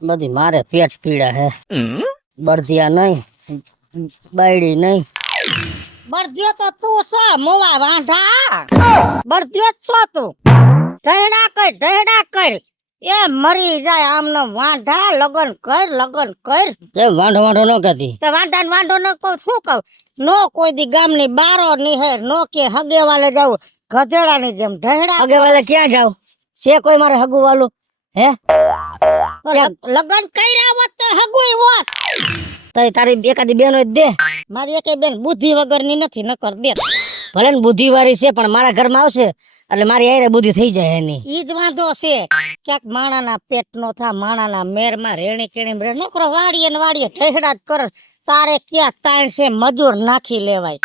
બધી મારે પેટ પીડા હે. બળદિયા નહીં, બાયડી નહીં. બળદિયો તો તું છે મોવા વાંઢા. બળદિયો જ છો તું. ઢેડા કર એ મરી જાય આમનો વાંઢા. લગન કર એ વાંઢો ન કહેતી. તે વાંઢો ન કહું શું કહું. નો કોઈ દી ગામની બારો નિહેર નો કે હગે વાલે જાવ ગધેડાની જેમ ઢેડા. હગે વાલે ક્યાં જાવ છે કોઈ મારે હગુ વાલું હે? લગન કર્યા હોત તો હગુય હોત. તારી એકાદી બેનો દે. મારી એકે બેન બુદ્ધિ વગરની નથી નકર દે. ભલે ને બુદ્ધિ વાળી છે પણ મારા ઘરમાં આવશે એટલે મારી આયરે બુદ્ધિ થઈ જાય એની. ઈ જ વાંધો છે ક્યાંક માણાના પેટ નો થા માણાના મેરમાં રેણી કેણી રે નકરો વાડીએ ને વાડીએ ઢેડા જ કરે. તારે ક્યાં તાણ છે મજૂર નાખી લેવાય.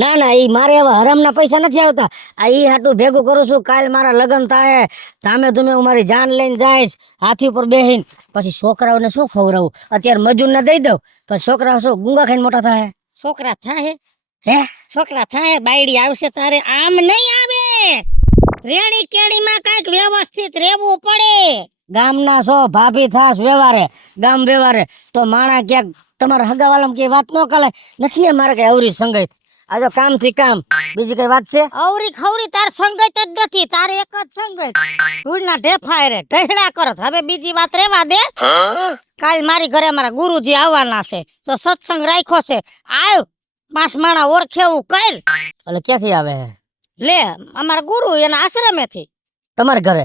ના ઈ મારે એવા હરામના પૈસા નથી આવતા. આ ઈ હાટું ભેગું કરું છું. કાલ મારા લગ્ન થાય ધામે ધૂમે હું મારી જાન લઈને જઈશ હાથી ઉપર બેહીને. પછી છોકરાઓને શું ખવડાવું? અત્યારે મજૂરને દઈ દઉં પછી છોકરાઓ શું ગુંગા ખાઈને મોટા થાય? છોકરા થાય હે? છોકરા થાય બાયડી આવશે તારે. આમ નહીં આવે. રેણી કેણીમાં કઈક વ્યવસ્થિત રહેવું પડે. ગામના છો ભાભી થાસ વ્યવહારે ગામ વ્યવહારે તો માણા ક્યાંક તમારા હગાવાલામાં કઈ વાત ન કરાય. નથી ને મારે કઈ અવરી સંગત. આ જો કામ થી કામ બીજી કઈ વાત છે? અવરી ખવરી તાર સંગત જ નથી. તારે એક જ સંગત ધૂળના ઢેફાય રે ઢેડા કરો. હવે બીજી વાત રેવા દે. કાલ મારી ઘરે મારા ગુરુજી આવવાના છે તો સત્સંગ રાખ્યો છે. આવ 5 માણા ઓળખેવું કર. એટલે ક્યાંથી આવે લે? અમારા ગુરુ એના આશ્રમેથી તમારા ઘરે.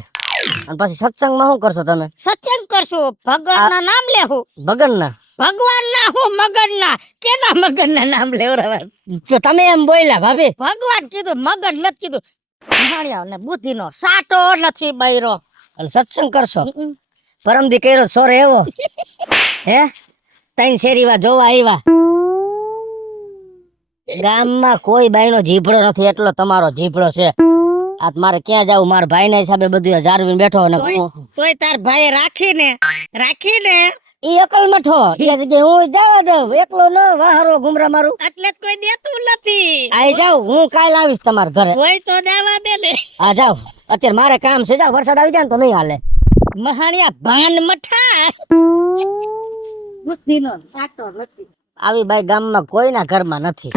અને પછી સત્સંગમાં શું કરશો તમે? સત્સંગ કરશું ભગવાનના નામ લેવું. ભગવાનના હું મગનના કેના મગનના નામ લેવરાવા? તમે એમ બોલ્યા ભાભી. ભગવાન કીધું મગન નથી કીધું. ને બુદ્ધિનો સાટો નથી બૈરો. એટલે સત્સંગ કરશો? પરમદી કર્યો સોરે એવો હે? 3 શેરીવા જોવા આવ્યા. ગામમાં કોઈ બાઈનો જીભડો નથી એટલો તમારો જીભડો છે. આ મારે ક્યાં જાવું? મારા ભાઈના હિસાબે બધું જાળવીને બેઠો ને તોય તાર ભાઈ રાખીને ઈ અકલ મઠો હું જવા દઉં એકલો ન વાહરો ઘુમરા મારું એટલે જ કોઈ દેતું નથી. આઈ જાવ હું કાલ આવીશ તમારા ઘરે. હોય તો દેવા દે ને. આ જાવ અત્યારે મારે કામ છે. જાવ વરસાદ આવી જાય ને તો નહીં હાલે. મહાણિયા ભાન મઠા બુદ્ધિનો સાટો નથી. આવી બાઈ ગામમાં કોઈના ઘરમાં નથી.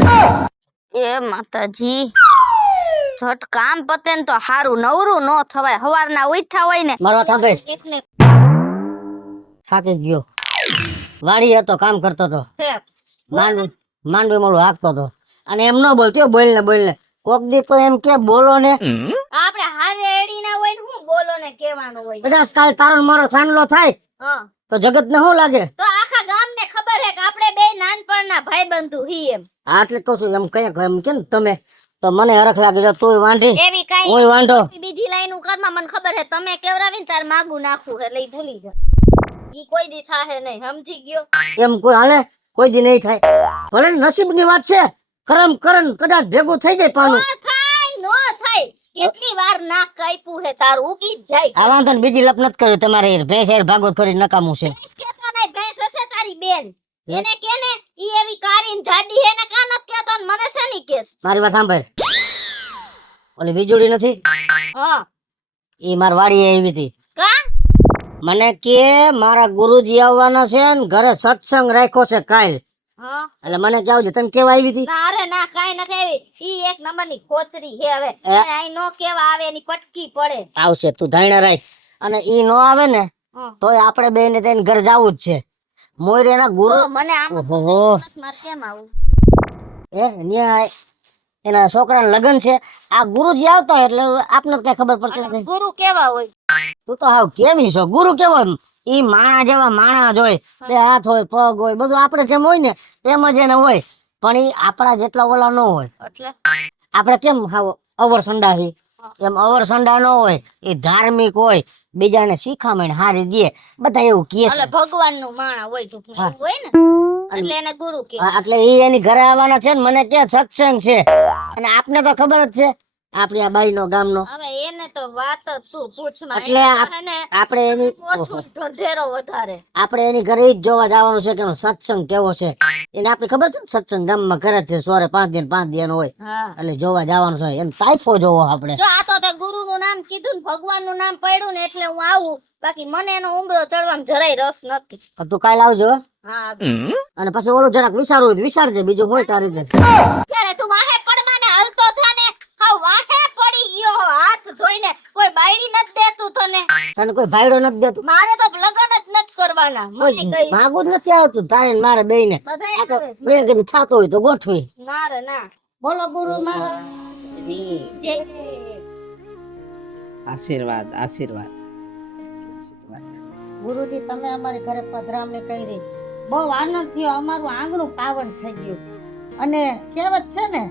એ માતાજી છટ કામ પતે ને તો હારું નવરું નો થવાય. હવારના ઉઠ્યા હોય ને મારો થાંભે એકને થાકી ગયો. વાડી હતો કામ કરતો હતો. માંડવી મોળું હાંકતો હતો અને એમ ન બોલતો બોલને કોક દી તો એમ કે બોલો ને. આપણે હારે એડી ના હોય ને હું બોલો ને કહેવાનું હોય. કદાચ કાલ તારો મારો સાંડલો થાય તો જગત ને શું લાગે? તો આખા ગામ ને ખબર હે કે આપણે બે નાનપણના ભાઈબંધુ હી એમ. હા એટલે કહું છું એમ કઈ એમ કે તમે તો મને હરખ લાગે છે. તું વાંઢી એવી કાઈ ઓય વાંઢો. બીજી લાઈન ઉકરમાં મને ખબર હે તમે કેવરાવીને તાર માગું નાખું એટલે ઈ ભૂલી જા. ઈ કોઈ દી થાહે નહીં સમજી ગયો? એમ કોઈ હાલે? કોઈ દી નહીં થાય. ભલે નસીબની વાત છે. કરમ કદાચ ભેગું થઈ જાય પાનું. નો થાય કેટલી વાર નાક કાપ્યું હે તારું ઉકી જ જાય. આ વાંધો ને બીજી લપ નથી કર્યું તમારે. ભેંસ ભાગવત કરી નકામું છે. કેતો નહીં ભેંસ હશે તારી બેન. એને કેને ઈ એવી કારીન જાડી હે ને કાન નથી કેતો ને મને શેની કેસ? મારી વાત સાંભળ. ઓલી વીજળી નથી હા ઈ માર વાડીએ આવી હતી. કા મને કે મારા ગુરુજી આવવાના છે ને ઘરે સત્સંગ રાખ્યો છે કાલ. હા એટલે મને કે આવજે. તને કેવા આવી હતી? ના રે ના કાઈ નથી આવી. ઈ એક નંબરની ખોચરી હે. હવે આઈ નો કેવા આવે એની પટકી પડે. આવશે તું ધાયણા રાખ. અને ઈ નો આવે ને તોય આપણે બે ને તેને ઘર જાવું જ છે. મોયરે એના ગુરુ મને આમ ઓહો માર કેમ આવું એ ન્યા એના છોકરાના લગ્ન છે. આ ગુરુજી આવતા એટલે આપને કઈ ખબર પડતી નથી. ગુરુ કેવા હોય? તું તો હાવ કેવી છો? ગુરુ કેવો? ઈ માણા જેવા માણા જ હોય. બે હાથ હોય પગ હોય બધું આપણે જેમ હોય ને એમ જ એને હોય. પણ ઈ આપણા જેટલા ઓલા ન હોય. એટલે આપણે કેમ હાવ અવર સંડાહી એમ અવર સંડા ન હોય. એ ધાર્મિક હોય. બીજાને શીખામણ હારી દે. બધા એવું કહે છે. એટલે ભગવાનનું માણા હોય ટૂંકમાં એવું હોય ને એટલે એને ગુરુ કહેવાય. એટલે ઈ એની ઘરે આવવાના છે ને મને કે સત્સંગ છે. અને આપને તો ખબર જ છે આપણી આ બાઈનો ગામનો. હવે એને તો વાત જ તું પૂછમાં. એટલે આપણે એની ઓછું ઢેરો વધારે આપણે એની ઘરે જ જોવા જવાનું છે કે એનો સત્સંગ કેવો છે. એને આપણે ખબર છે ને સત્સંગ ગામમાં કરે છે સોરે 5 દિન 5 દિન હોય. હા એટલે જોવા જવાનું છે. એમ તાઇફો જોવો આપણે. જો આ તો તે ગુરુનું નામ નામ કીધું ને ભગવાનનું નામ પડ્યું ને એટલે હું આવું, બાકી મને એનો ઉંબરો ચડવામાં જરાય રસ નથી. તું કાલ આવજો હો. હા અને પછી ઓલું જરાક વિચારવું હોય તો વિચારજે, બીજું હોય તારી રીતે. ત્યારે તું વાહે પડવાને હલતો થાને, હા વાહે પડી ગયો હાથ ધોઈને, કોઈ બાયડી નથી દેતું તને. તને કોઈ ભાઈડો નથી દેતું? મારે તો લગન જ નથી કરવાના. મને કોઈ કઈ માગું જ નથી આવતું તારે ને મારે બેયને. બધાય આ તો મેં કીધું થાતો હોય તો ગોઠવી. ના રે ના. બોલો ગુરુ મહારાજ. જય. આશીર્વાદ આશીર્વાદ આશીર્વાદ. ગુરુજી તમે અમારી ઘરે પધરામણી કરી, બહુ આનંદ થયો, અમારું આંગણું પાવન થઈ ગયું. અને કહેવત છે ને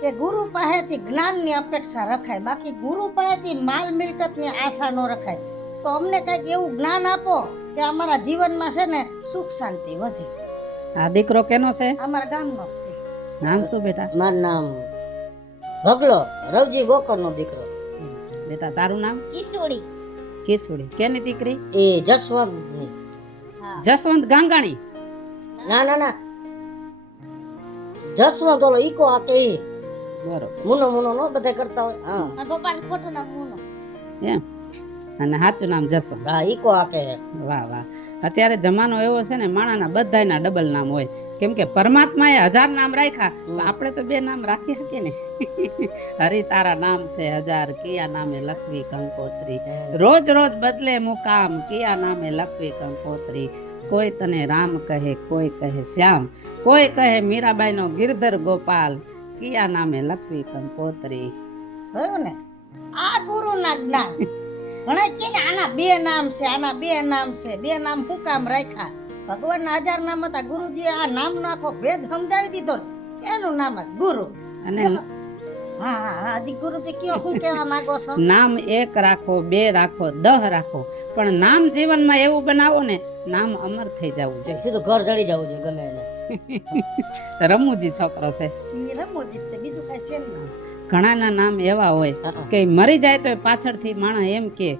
કે ગુરુ પાસેથી જ્ઞાનની અપેક્ષા રખાય, બાકી ગુરુ પાસેથી માલ મિલકતની આશા ન રખાય. તો અમને કંઈક એવું જ્ઞાન આપો કે અમારા જીવનમાં છે ને સુખ શાંતિ વધે. આ દીકરો કેનો છે? અમારા ગામનો છે. નામ શું બેટા? મારું નામ ભગલો, રવજી ગોકરનો દીકરો. બેટા તારું નામ? કિચોડી. કિસુડી. કેની દીકરી? એ જસવંતની. જસવંત ગાંગાણી. ના ના ના, જસવંત ઓલો ઈકો આ કે ઈ. બરોબર મુનો મુનો નો બધા કરતા હોય. હા મારા પપ્પાનું ખોટું નામ મુનો. એમ. અને સાચું નામ જસવંત. હા ઈકો આ કે. વાહ વાહ. અત્યારે જમાનો એવો છે ને, માણાના બધાયના ડબલ નામ હોય. કેમ કે પરમાત્માએ 1000 નામ રાખ્યા, તો આપણે તો 2 નામ રાખી શકીએ ને. હરી તારા નામ છે 1000, કિયા નામે લખવી કંકોત્રી. રોજ રોજ બદલે મુકામ, કિયા નામે લખવી કંકોત્રી. કોઈ તને રામ કહે, કોઈ કહે શ્યામ, કોઈ કહે મીરાબાઈનો ગિરધર ગોપાલ, કિયા નામે લખવી કંકોત્રી. જોયું ને, આ ગુરુના જ્ઞાન. ઘણા કે ને આના 2 નામ છે, આના 2 નામ છે, 2 નામ શું કામ રાખ્યા? ભગવાનના 1000 નામ હતા, ગુરુજીએ આ નામનો આખો ભેદ સમજાવી દીધો ને, એનું નામ જ ગુરુ. અને હા હા હા, હજી ગુરુજી કયો શું કહેવા માંગો છો? નામ 1 રાખો, 2 રાખો, 10 રાખો, પણ નામ જીવનમાં એવું બનાવો ને, નામ અમર થઈ જવું જોઈએ. સીધું ઘર ચડી જવું જોઈએ ગમે એને. રમૂજી છોકરો છે. ઈ રમૂજી છે, બીજું કઈ છે નહીં. ઘણાના નામ એવા હોય હા. કે મરી જાય તો પાછળથી માણસ એમ કે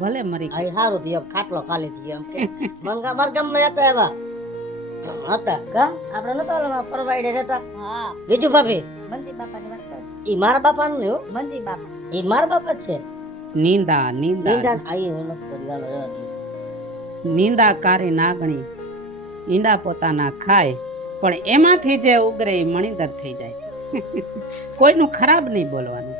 ભલે મરી આ ઈ હારું થયું, ખાટલો ખાલી થઈ ગયો એમ કે. મંગા માર ગામમાં હતા એવા હતા કા, આપણે નતા ઓલા પરવાઈડે રહેતા. હા બીજું ભાભી મંદી બાપાની વાત કરે. ઈ મારા બાપાનું નહીં હો, મંદી બાપા. ઈ મારા બાપા જ છે. નીંદા નીંદા નિંદા આઈ હું નથી કરી, હાલો રહેવા દઈએ. નીંદા કારી નાગણી ઈંડા પોતાના ખાય, પણ એમાંથી જે ઉગરે એ મણિદર થઈ જાય. કોઈનું ખરાબ નહીં બોલવાનું.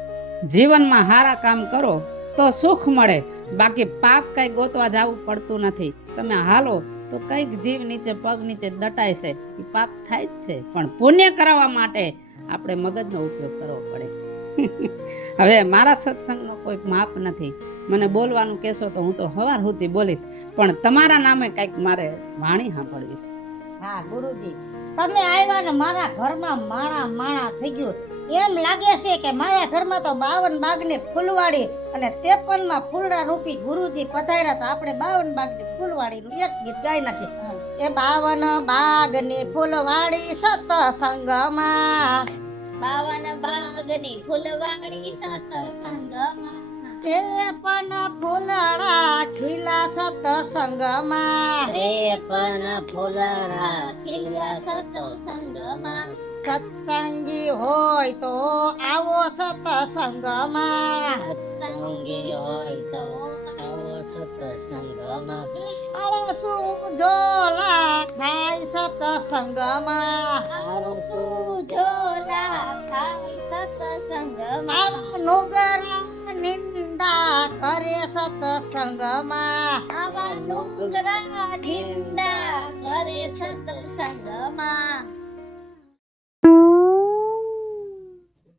જીવનમાં સારા કામ કરો તો સુખ મળે, બાકી પાપ કઈ ગોતવા જવું પડતું નથી. તમે હાલો તો કઈક જીવ નીચે પગ નીચે દટાય છે, એ પાપ થાય જ છે. પણ પુણ્ય કરાવવા માટે આપણે મગજનો ઉપયોગ કરવો પડે. હવે મારા સત્સંગનો કોઈ માપ નથી. મને બોલવાનું કહેશો તો હું તો હવાર સુધી બોલીશ, પણ તમારા નામે કઈક મારે વાણી સાંભળવીશ. હા ગુરુજી, તમે આવ્યા ને મારા ઘરમાં માણા માણા થઈ ગયું. એમ લાગે છે કે મારા ઘરમાં તો 52 બાગની ફૂલવાડી અને 53માં ફૂલડા રૂપી ગુરુજી પધાર્યા. તો આપણે 52 બાગની ફૂલવાડીનું એક ગીત ગાઈ નાખીએ. એ 52 બાગની ફૂલવાડી સત્સંગમાં, 52 બાગની ફૂલવાડી સત્સંગમાં, 53 ફૂલડા ખીલા સત્સંગમાં, 53 ફૂલડા ખીલ્યા સત્સંગમાં, સત્સંગી હોય તો આવો સત્સંગમાં, સત્સંગી હોય તો આવો સત્સંગમાં, આળસુ ઝોલા ખાય સત્સંગમાં, આળસુ ઝોલા ખાય સત્સંગમાં, આવા નુગરા નિંદા કરે સત્સંગમાં, આવા નુગરા નિંદા કરે સત્સંગમાં.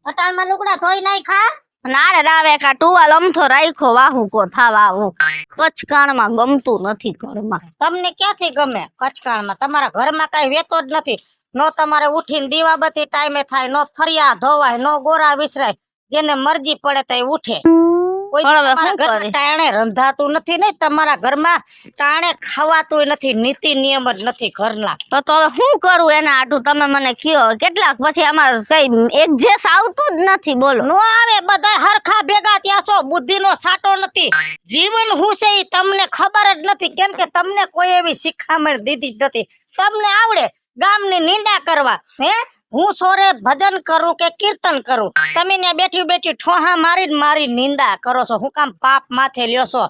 અટાણમાં લુગડા ધોઈ નાખ્યા. નારે રાવે કા ટુવાલ અમથો રાખ્યો વાહુ કો થાવા આવું. કચકાણમાં ગમતું નથી ઘરમાં. તમને ક્યાંથી ગમે કચકાણમાં? તમારા ઘરમાં કઈ વેતો જ નથી. નો તમારે ઉઠીને દીવાબત્તી ટાઈમે થાય, નો ફરિયા ધોવાય, નો ગોરા વિસરાય. જેને મરજી પડે તે ઉઠે. કોઈ પણ હવે તમારા શું ઘરમાં કરીએ? ટાણે રંધાતું નથી ને, તમારા ઘરમાં ટાણે ખાવાતું નથી, નીતિ નિયમ જ નથી ઘરના. તો હવે શું કરું એના આટું તમે મને કયો. કેટલાક પછી આમાં કઈ એડજસ્ટ આવતું જ નથી. બોલો. નો આવે, બધા હરખા ભેગા ત્યાં છો. બુદ્ધિનો સાટો નથી. જીવન હું છે ઈ તમને ખબર જ નથી, કેમ કે તમને કોઈ એવી શિખામણ દીધી જ નથી. તમને આવડે ગામની નિંદા કરવા, હે હું સોરે ભજન કરું કે કીર્તન કરું, તમે ને બેઠી બેઠી ઠોહા મારી નિંદા કરો છો, હું કામ પાપ માથે લ્યો છો?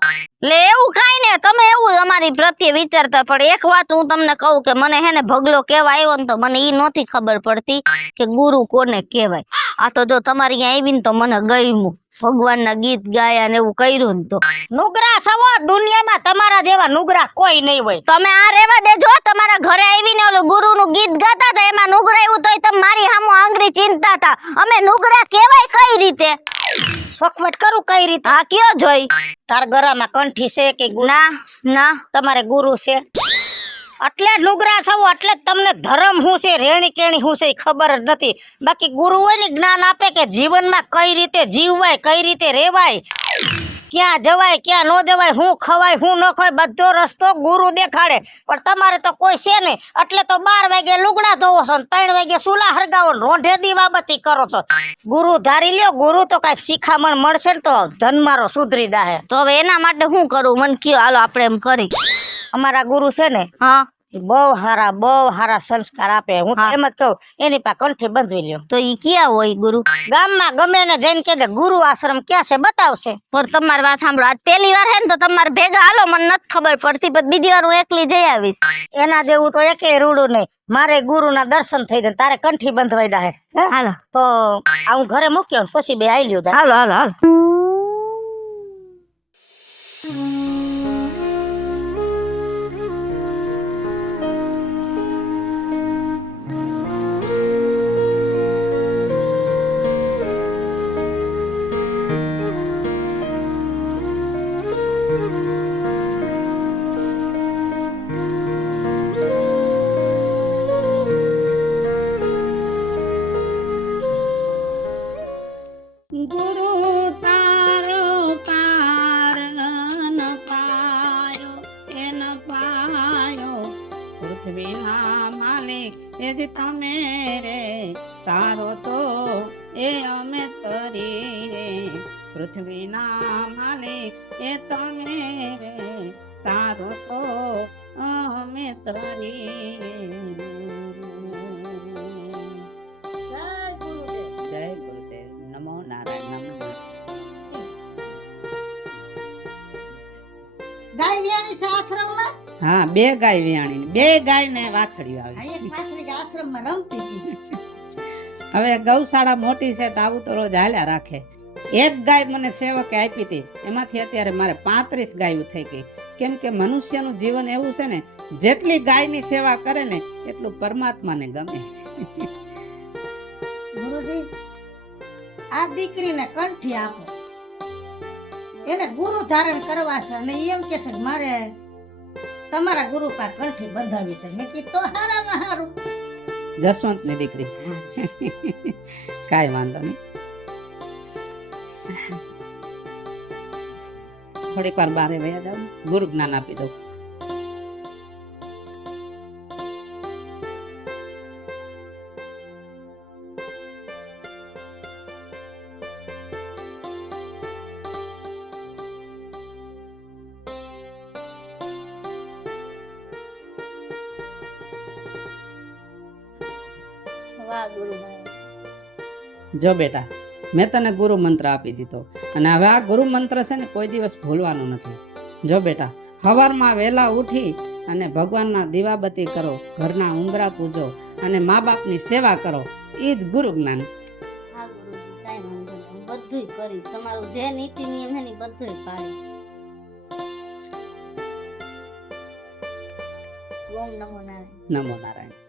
લે એવું કાઈ ને, તમે એવું અમારી પ્રત્યે વિચારતા, પણ એક વાત હું તમને કહું કે મને હે ને ભગલો કેવા આવ્યો ને તો મને ઈ નહોતી ખબર પડતી કે ગુરુ કોને કહેવાય. આ તો જો તમારી અહીંયા આવીને તો મને ગયમું, ભગવાનના ગીત ગાયા ને એવું કર્યું ને તો. નુગરા સવો દુનિયામાં તમારા જેવા નુગરા કોઈ નહીં હોય. તમે આ રેવા દેજો, તમારા ઘરે આવીને ઓલું ગુરુનું ગીત ગાતા હતા એમાં નુગરા એવું તોય તમે મારી સામું આંગળી ચીંધતા હતા. અમે નુગરા કહેવાય કઈ રીતે? શોખવટ કરું કઈ રીતે? હા કયો જોઈ? તાર ગરામાં કંઠી છે કે ના ના, તમારે ગુરુ છે એટલે નુગરા છો, એટલે તમને ધર્મ શું છે, રેણી કેણી શું છે એ ખબર જ નથી. બાકી ગુરુ હોય ને જ્ઞાન આપે કે જીવનમાં કઈ રીતે જીવવાય, કઈ રીતે રેવાય, ક્યાં જવાય ક્યાં ન જવાય, શું ખવાય શું ન ખવાય, બધો રસ્તો ગુરુ દેખાડે. પણ તમારે તો કોઈ છે નહીં, એટલે તો 12 વાગે લુગડા ધોવો છો, 3 વાગે સુલા હરગાવો, રોંઢે દીવાબત્તી કરો છો. ગુરુ ધારી લ્યો, ગુરુ તો કઈક શિખામણ મળશે ને તો ધનમારો સુધરી જાહે. તો હવે એના માટે શું કરું મને કયો, હાલો આપણે એમ કરી. અમારા ગુરુ છે ને, હા બહુ હારા સંસ્કાર આપે. હું તો એમ જ કહું એની પાસે કંઠી બંધવી લ્યો. તો ઈ ક્યાં હોય ગુરુ? ગામમાં ગમે ને જઈને કે ગુરુ આશ્રમ ક્યાં છે બતાવશે. પણ તમારી વાત સાંભળો, આજ પહેલી વાર હે ને તો તમારે ભેગા હાલો, મને નથી ખબર પડતી, પણ બીજી વાર હું એકલી જઈ આવીશ. એના જેવું તો એકેય રૂડું નહીં. મારે ગુરુના દર્શન થઈ જાય, તારે કંઠી બંધવાઈ દાહે. હાલો તો આ હું ઘરે મૂક્યો પછી બે આઈ લ્યો. હાલો હાલો હાલો. ગુરુ તારો પાર ન પાયો એ ન પાયો, પૃથ્વીના માલિક એ જ તમે રે, તારો તો એ અમે તરી રે, પૃથ્વીના માલિક એ તમે રે, તારો તો અમે તરી રે. જય ગુરુદેવ. નમો નારાયણ. નમો ગાય વ્યાણી છે આશ્રમમાં. હા, 2 ગાય વિયાણી, 2 ગાય ને વાછડીઓ આવી. આ એક પાછળ આશ્રમમાં રમતી હતી. હવે ગૌશાળા મોટી છે તો આવું તો રોજ હાલ્યા રાખે. એક ગાય મને સેવકે આપી હતી, એમાંથી અત્યારે મારે 35 ગાયો થઈ ગઈ. કેમ કે મનુષ્યનું જીવન એવું છે ને, જેટલી ગાયની સેવા કરે ને એટલું પરમાત્માને ગમે. ગુરુજી આ દીકરીને કંઠી આપો, એને ગુરુ ધારણ કરવા છે અને એમ કે છે મારે તમારા ગુરુ પાસે કંઠી બંધાવી છે. મેં કીધું તો હારામાં હારું. જસવંતની દીકરી. કાંઈ વાંધો નહીં, થોડીક વાર બારે વયા જાવ, ગુરુ જ્ઞાન આપી દઉં. વાહ ગુરુ. જો બેટા, મેં તને ગુરુ મંત્ર આપી દીધો અને હવે આ ગુરુ મંત્ર છે ને કોઈ દિવસ ભૂલવાનું નથી. જો બેટા, સવારમાં વહેલા ઉઠી અને ભગવાનના દીવાબત્તી કરો, ઘરના ઉંબરા પૂજો અને મા બાપની સેવા કરો, એ જ ગુરુ જ્ઞાન. હા ગુરુજી, કાંઈ વાંધો નહીં, હું બધુંય કરીશ. તમારું જે નીતિ નિયમ હે ને બધુંય પાડીશ. ઓમ નમો નારાયણ. નમો નારાયણ.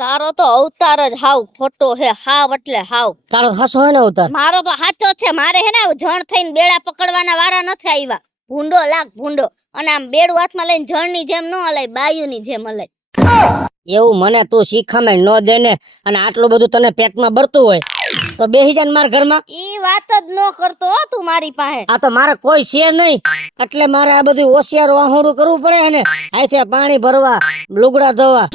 તારો તો અવતાર જ હાવ ખોટો હે, હાવ એટલે હાવ. તારો હાસો હે ને ઉતાર. મારો તો સાચો છે. મારે હે ને જણ થઈને બેડા પકડવાના વારા નથી આવ્યા. ભૂંડો લાગ ભૂંડો, અને આમ બેડું હાથમાં લઈને જણની જેમ ન હલાય, બાયુની જેમ હલાય. એવું મને તું શીખામણ ન દે ને, અને આટલું બધું તને પેટમાં બળતું હોય તો બેહી જા ને મારા ઘરમાં. ઈ વાત જ ન કરતો હો તું મારી પાસે. આ તો મારે કોઈ છે નહીં, એટલે મારે આ બધું હોશિયાર વાહોરું કરવું પડે ને. આથી પાણી ભરવા, લુગડા ધોવા,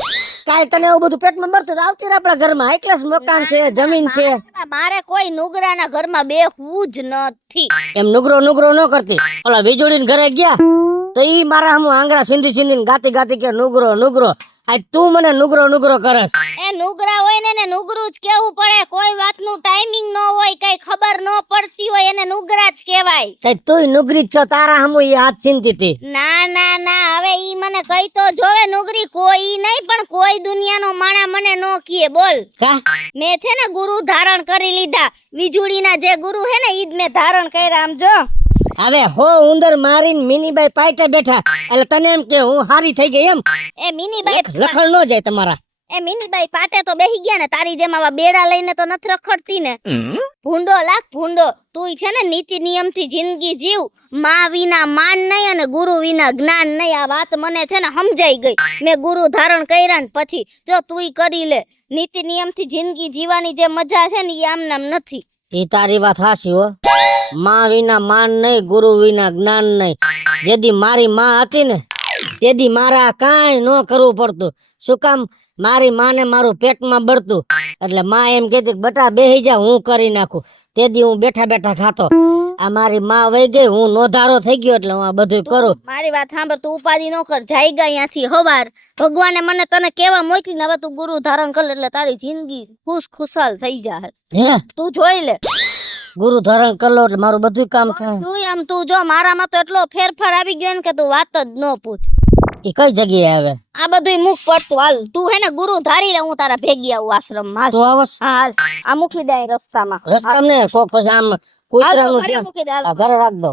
કાલ તને એવું બધું પેટમાં બળતું તો આવતી રહે આપણા ઘરમાં. હાઈ ક્લાસ મકાન છે, જમીન છે. મારે કોઈ નુગરાના ઘરમાં બેહવું જ નથી. એમ નુગરો ન કરતી. ઓલા વીજળીને ઘરે ગયા તો ઈ મારા હમ આંગળા સિંધી સિંધી ગાતી ગાતી કે નુગરો નુગરો આ તું મને નુગરો નુગરો કરસ. એ નુગરા હોય ને નુગરું જ કેવું પડે. કોઈ વાતનું ટાઈમિંગ ન હોય, કઈ ખબર ન પડતી હોય એને નુગરા જ કહેવાય. તે તુંય નુગરી જ છો, તારા હમ ઈ હાથ ચિંતી હતી. ના ના ના, હવે ઈ મને કઈ તો જોવે નુગરી કોઈ નહીં, પણ કોઈ દુનિયાનો માણા મને નો કીએ. બોલ કા મેં છે ને ગુરુ ધારણ કરી લીધા. વીજળીના જે ગુરુ હે ને ઈ જ મેં ધારણ કર્યા. આમ જો હવે હો ઉંદર મારીને મિનીબાઈ પાટે બેઠા એટલે તને એમ કે હું હારી થઈ ગઈ એમ? એ મિનીબાઈ લખણ નો જાય તમારા. એ મિનીબાઈ પાટે તો બેહી ગયા ને, તારી જેમ આવા બેડા લઈને તો નથી રખડતી ને. ભૂંડો લાખ ભૂંડો. તું છે ને નીતિ નિયમથી જિંદગી જીવ. માં વિના માન નહીં અને ગુરુ વિના જ્ઞાન નહીં. આ વાત મને છે ને સમજાઈ ગઈ. મેં ગુરુ ધારણ કર્યા ને પછી જો તુંય કરી લે. નીતિ નિયમથી જિંદગી જીવવાની જે મજા છે ને એ આમ નામ નથી. ઈ તારી વાત હાચી હો. માં વિના માન નહીં, ગુરુ વિના જ્ઞાન નહીં. જેદી મારી માં હતી ને તેદી મારા કાંઈ ન કરવું પડતું. શું કામ? મારી માને મારું પેટમાં બળતું એટલે માં એમ કહેતી બટા બેહી જા હું કરી નાખું. તેદી હું બેઠા બેઠા ખાતો. આ મારી માં વહી ગઈ, હું નોધારો થઈ ગયો એટલે હું આ બધું કરું. મારી વાત સાંભળ, તું ઉપાધિ ન કર. જાય ગયા અહીંયાથી હવાર. ભગવાને મને તને કેવા મોકલી ને હવે તું ગુરુ ધારણ કર એટલે તારી જિંદગી ખુશાલ થઈ જાય. હે તું જોઈ લે. ગુરુ ધારણ કરલો એટલે મારું બધું કામ થાય. તું જો મારામાં તો એટલો ફેરફાર આવી ગયો ને કે તું વાત જ ન પૂછ. એ કઈ જગ્યાએ આવે? આ બધું મુખ પડતું. હાલ તું હે ને ગુરુ ધારી લે, હું તારા ભેગી આવું આશ્રમમાં. તું આવસ? હા હાલ, આ મૂકી દે અહીં રસ્તામાં. રસ્તામાં ને કોક પછી આમ કૂતરાનું ઘરે મૂકી દે, હાલ. આ ઘરે રાખ દો.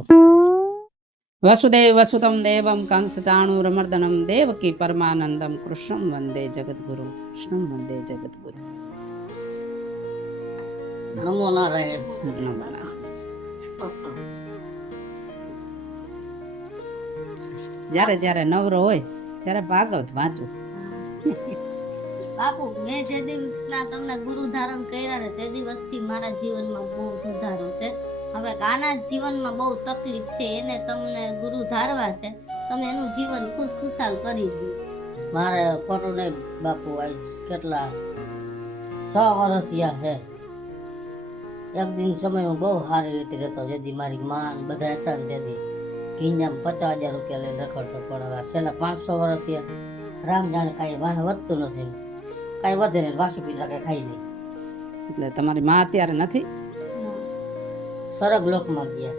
વસુદેવ વસુતમ દેવમ કંસચાણૂરમર્દનમ દેવકી પરમાનંદમ કૃષ્ણમ વંદે જગદ્ગુરુ. કૃષ્ણમ વંદે જગદ્ગુરુ. નમો નારાયણ. જ્યારે જ્યારે નવરો હોય ત્યારે ભાગવત વાંચું. બાપુ મેં જે દિવસના તમને ગુરુ ધારણ કર્યા ને તે દિવસથી મારા જીવનમાં બહુ સુધારો છે. હવે આના જીવનમાં બહુ તકલીફ છે, એને તમને ગુરુ ધારવા છે. તમે એનું જીવન ખુશાલ કરી દીધું. મારે ખોટું નહીં બાપુ. આ કેટલા 6 વર્ષ થયા છે. એક દિન સમય હું બહુ સારી રીતે રહેતો. જેથી મારી માં ને બધા હતા ને તેથી કિંજામ 50,000 રૂપિયા લઈને રખડતો. પણ હવે છેલ્લા 500 વર્ષ થયા રામ જાણે કાંઈ વાહ વધતું નથી, કાંઈ વધે નહીં. વાસુ પીલા કાંઈ ખાઈ નહીં. એટલે તમારી માં અત્યારે નથી? સ્વર્ગ લોકમાં ગયા.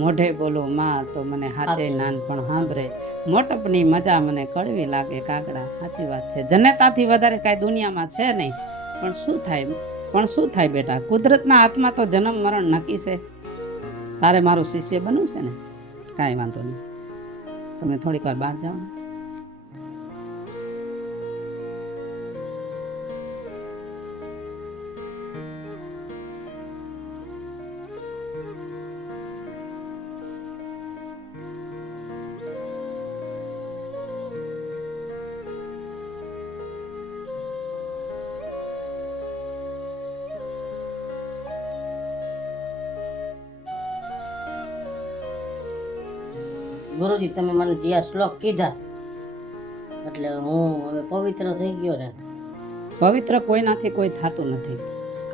મોઢે બોલું માં તો મને હાચે નાનપણ સાંભળે. મોટપની મજા મને કડવી લાગે કાગડા. સાચી વાત છે. જનતાથી વધારે કાંઈ દુનિયામાં છે નહીં. પણ શું થાય બેટા, કુદરતના હાથમાં તો જન્મ મરણ નક્કી છે. તારે મારું શિષ્ય બનવું છે ને, કાંઈ વાંધો નહીં. તમે થોડીક વાર બહાર જાઓ. ગુરુજી તમે મને જે આ શ્લોક કીધા એટલે હું હવે પવિત્ર થઈ ગયો ને. પવિત્ર કોઈનાથી કોઈ થતું નથી.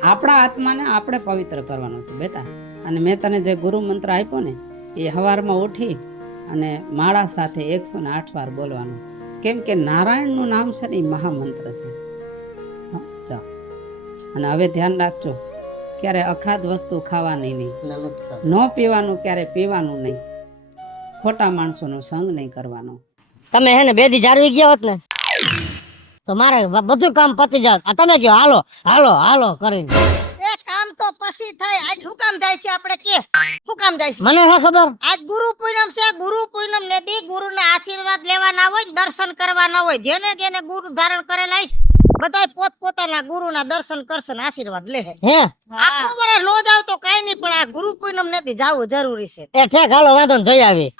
આપણા આત્માને આપણે પવિત્ર કરવાનો છે બેટા. અને મેં તને જે ગુરુ મંત્ર આપ્યો ને એ સવારમાં ઉઠી અને માળા સાથે 108 વાર બોલવાનું. કેમ કે નારાયણનું નામ છે ને એ મહામંત્ર છે. ચાલો. અને હવે ધ્યાન રાખજો, ક્યારે અખાધ વસ્તુ ખાવાની નહીં, ન પીવાનું, ક્યારે પીવાનું નહીં, ખોટા માણસોનો સંગ નહીં કરવાનો. તમે હે ને બેદી જાળવી ગયા હોત ને તો મારે બધું કામ પતી જાત. આ તમે કહો હાલો હાલો હાલો કરીને. એ કામ તો પછી થાય. આજ શું કામ જાય છે આપણે કે શું કામ જાય છે? મને શું ખબર? આજ ગુરુ પૂનમ છે. ગુરુ પૂનમ ને દી ગુરુના આશીર્વાદ લેવાના હોય ને દર્શન કરવાના હોય. જેને જેને ગુરુ ધારણ કરેલા છે બધાય પોત પોતાના ગુરુના દર્શન કરશે ને આશીર્વાદ લે. હે આખો વર્ષ નો જાવ તો કઈ નહીં, પણ આ ગુરુ પૂનમ નથી જાવું જરૂરી છે. એ ઠેક હાલો વાંધો ને જઈ આવી.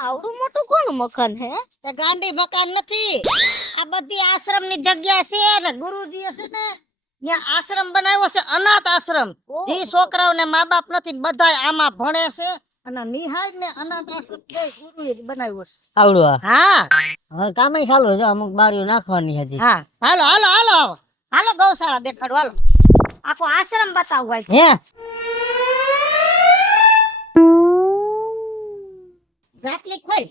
આવડું મોટું કોનું મકાન હે? તે ગાંડી મકાન નથી, આ બધી આશ્રમ ની જગ્યા છે ને ગુરુજી છે ને ત્યાં આશ્રમ બનાવ્યો છે, અનાથ આશ્રમ. જે છોકરાઓને મા બાપ નથી બધા આમાં ભણે છે અને નિહાળ ને અનાથ આશ્રમ ગુરુએ જ બનાવ્યો છે. આવડું હા હવે કામ ચાલુ છે. અમુક બારીઓ નાખવાની હજી. હા હાલો હાલો હાલો હાલો ગૌશાળા દેખાડો. હાલો આખો આશ્રમ બતાવવા. હે જાપલી ખોલ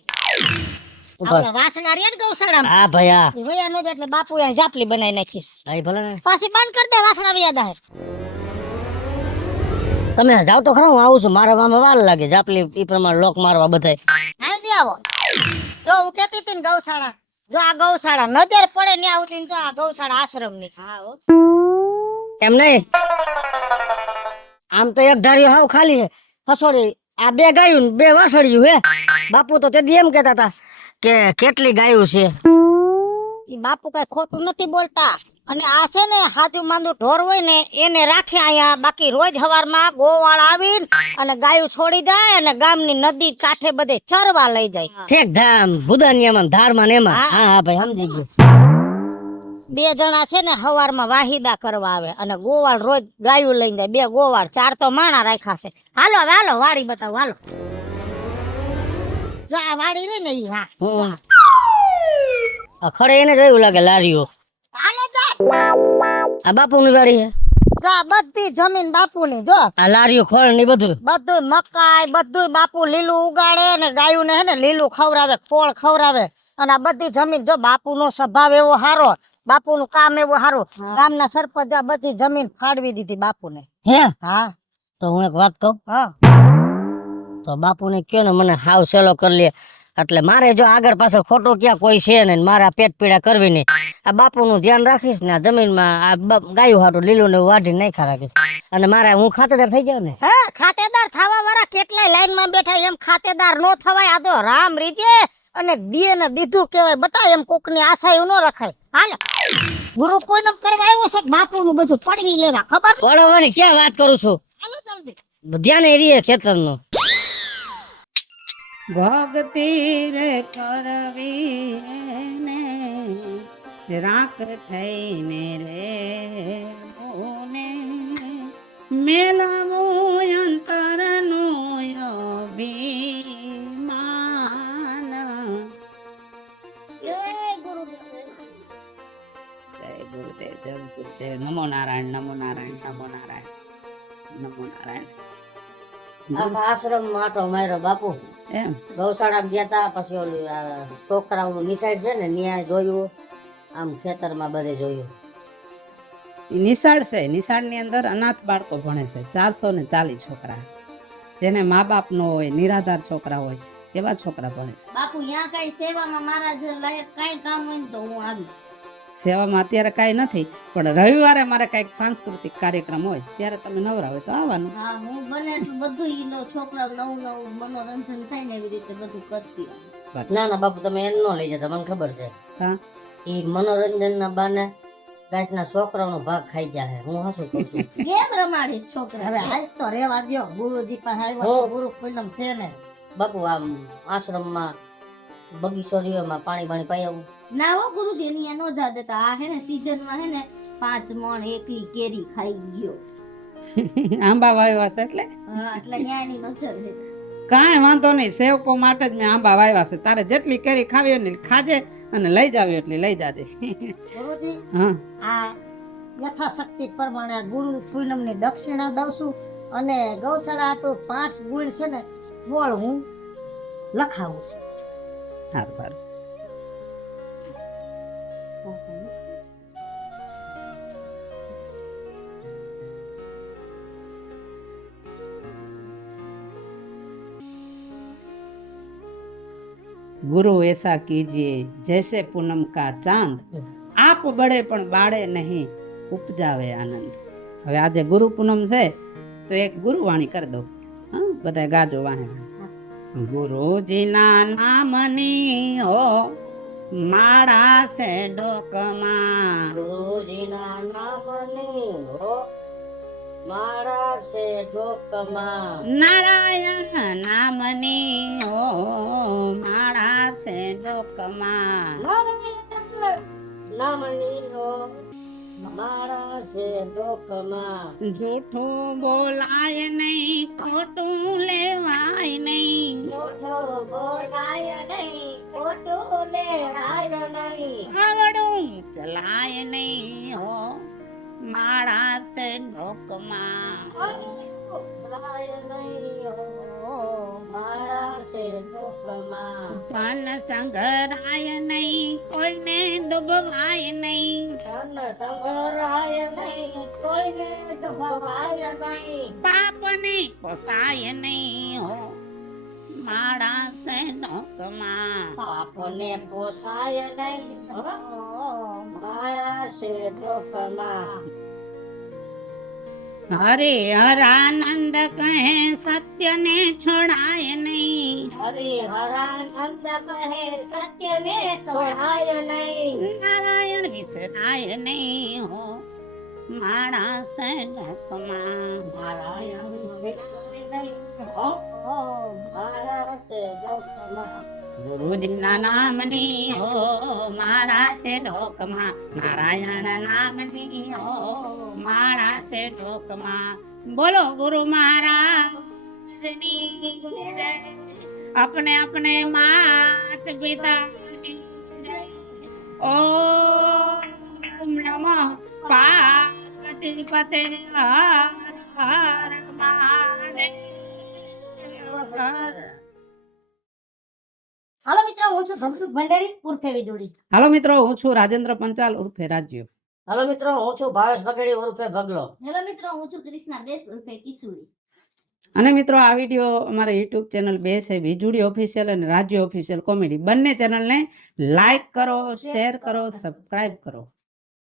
ઉભા. આવડા વાસણા રે ને ગૌશાળામાં હા ભાઈ હા ઈ વયા નો દે એટલે બાપુ અહીંયા જાપલી બનાવી નાખીશ ભાઈ ભલે ને પાછી બંધ કરી દે વાસણા વયા દાહે તમે જાવ તો ખરા હું આવું છું મારા મામા વાર લાગે જાપલી ઈ પ્રમાણે લોક મારવા બધાય હાલજી આવો જો હું કહેતી હતી ને ગૌશાળા જો આ ગૌશાળા નજર પડે ને આવતી જો આ ગૌશાળા આશ્રમની હા હો એમ નહીં આમ તો એક ધાર્યો હાવ ખાલી છે હસોડી આ બે ગાયું ને બે વાસળિયું હે બાપુ તો તે દી એમ કહેતા હતા કે કેટલી ગાયું છે ઈ બાપુ કઈ ખોટું નથી બોલતા અને આ છે ને હાજુ માંદુ ઢોર હોય ને એને રાખે અહીંયા બાકી રોજ હવારમાં ગોવાળ આવીને અને ગાયું છોડી જાય અને ગામની નદી કાંઠે બધે ચરવા લઈ જાય ઠેક ધામ ભુદાનિયામાં ધારમાં ને એમાં હા. હા હા ભાઈ સમજી ગયો બે જણા છે ને હવારમાં વાહિદા કરવા આવે અને ગોવાળ રોજ ગાયું લઈને જાય બે ગોવાળ 4 તો માણા રાખ્યા છે હાલો હવે હાલો વાડી બતાવો હાલો જો આ વાડી રહી ને ઈ હા હમ. આ ખડે એને જોયું લાગે લારીઓ હાલો જા આ બાપુની વાડી છે જો આ બધી જમીન બાપુની જો આ લારીઓ ખોળ ને ઈ બધું બધું મકાઈ બધું બાપુ લીલું ઉગાડે અને ગાયું ને હે ને લીલું ખવડાવે ખોળ ખવડાવે અને આ બધી જમીન જો બાપુનો સ્વભાવ એવો સારો બાપુનું કામ એવું સારું ગામના સરપંચ આ બધી જમીન ફાળવી દીધી બાપુને હે હા તો હું એક વાત કહું હા તો બાપુને કયો ને મને હાવ સેલો કરી લે એટલે મારે જો આગળ પાછળ ખોટું ક્યાં કોઈ છે ને મારે આ પેટ પીડા કરવી નહીં આ બાપુનું ધ્યાન રાખીશ ને આ જમીનમાં આ ગાયું હાટું લીલું ને એવું વાઢી નાખા રાખીશ અને મારે હું ખાતેદાર થઈ જાવ ને હા ખાતેદાર થવા વાળા કેટલાય લાઈન માં બેઠા એમ ખાતેદાર નો થવાય આ તો રામ રીજે અને દીએ ને દીધું કેવાય બટા એમ કોકની આશા ન રખાય હાલ ગુરુ પૂનમ કરવા આવ્યો છે બાપુનું બધું પડવી લેવા ખબર પડવાની ક્યાં વાત કરું છું હાલો જલ્દી ધ્યાન એ રીએ ખેતરનું ભક્તિ રે કરવી ને રાખ થઈને રે મોને મેલાવું અંતરનું અભિમાન જય ગુરુદેવ જય ગુરુદેવ નમો નારાયણ નમો નારાયણ નમો નારાયણ નમો નારાયણ આખા આશ્રમ માટો માર્યો બાપુ એમ ગૌશાળા ગયા તા પછી ઓલું આ છોકરાઓનું નિસાઈડ છે ને ન્યાય જોયું આમ ખેતરમાં બધે જોયું ઈ નિશાળ છે નિશાળની અંદર અનાથ બાળકો ભણે છે 440 છોકરા જેને મા બાપ નો હોય નિરાધાર છોકરા હોય એવા છોકરા ભણે છે બાપુ ત્યાં કઈ સેવામાં મારા જે લાયક કઈ કામ હોય ને તો હું આવી સેવામાં અત્યારે કાંઈ નથી પણ રવિવારે મારે કાંઈક સાંસ્કૃતિક કાર્યક્રમ હોય ત્યારે તમે નવરા હોય તો આવવાનું હા હું બને એટલું બધું ઈ છોકરા નવું નવું મનોરંજન થાય ને એવી રીતે બધું કરતી આવું. ના ના બાપુ તમે એને નો લઈ જતા મને ખબર છે હા એ મનોરંજન ના બાને ગાયના છોકરાઓનો ભાગ ખાઈ જાય હું હસું કહું છું કેમ રમાડી છોકરા હવે આજ તો રેવા દ્યો ગુરુજી પાસે આવ્યો હો. તો ગુરુ પૂનમ છે ને બાપુ આમ આશ્રમમાં બગીચો રહ્યો એમાં પાણી પાણી પાઈ આવું ના હો ગુરુજી અહીંયા નો જા દેતા આ હે ને સીઝન માં હે ને 5 મણ એકલી કેરી ખાઈ ગયો આંબા વાવ્યા છે એટલે હા એટલે ન્યાની નજર હે કાંઈ વાંધો નહીં સેવકો માટે જ મેં આંબા વાવ્યા છે તારે જેટલી કેરી ખાવી હોય ને ખાજે અને લઈ જાવી એટલી લઈ જાજે ગુરુજી હા આ યથાશક્તિ પ્રમાણે આ ગુરુ પૂનમ ની દક્ષિણા દઉં છું અને ગૌશાળા તો 5 ગુણ છે ને ફળ હું લખાવું છું સારું સારું गुरु ऐसा कीजिए जैसे पूनम का चांद आप बड़े પણ બાળે નહીં ઉપજાવે આનંદ હવે આજે ગુરુ પૂનમ છે તો એક ગુરુવાણી કરી દો હા બધા ગાજો વાહે ગુરુજીના નામની હો માળા છે ડોકમાં ગુરુજીના નામની હો મારા છે ઢોકમાં નારાયણ નામની હો માળા છે ડોકમાં નામની હો મારા છે ઢોકમાં જૂઠું બોલાય નહીં ખોટું લેવાય નહીં ખોટું બોલાય નહીં ખોટું લેવાય નહીં આવડું ચલાય નહીં હો માળા છે ડોકમાં બોલાય નહીં હો મારા છે લોકમાં પાન સંગરાય નહીં કોઈને દુબવાય નહીં ધન સંગ્રહાય નહીં કોઈને દબાવાય નહીં પાપને પોસાય નહીં હો મારા સે લોકમાં પાપને પોસાય નહીં મારા છે લોકમાં હરે હરાનંદ કહે સત્યને છોડાય નહીં હરિહરાનંદ કહે સત્યને છોડાય નહીં નારાયણ વિસરાય નહીં હો મારા સે લોકમાં નારાયણ વિસરાય નહીં મારા છે લોકમાં ગુરુજીના નામની હો મારા છે લોકમાં નારાયણ નામની હો મારા છે લોકમાં બોલો ગુરુ મહારાજની જય अपने अपने मात पिता की जय ओम नमः पार्वती पते हर हर महादेव હાલો મિત્રો હું છું ધમસુખ ભંડારી ઉર્ફે વિજોડી હાલો મિત્રો હું છું રાજેન્દ્ર પંચાલ ઉર્ફે રાજ્યો હાલો મિત્રો હું છું ભાવેશ બગડી ઉર્ફે ભગલો હેલો મિત્રો હું છું કૃષ્ણા બેસ ઉર્ફે કિશોરી અને મિત્રો આ વિડીયો અમારા યુટ્યુબ ચેનલ બે છે વિજુડી ઓફિશિયલ અને રાજ્ય ઓફિશિયલ કોમેડી બંને ચેનલને લાઈક કરો શેર કરો સબસ્ક્રાઇબ કરો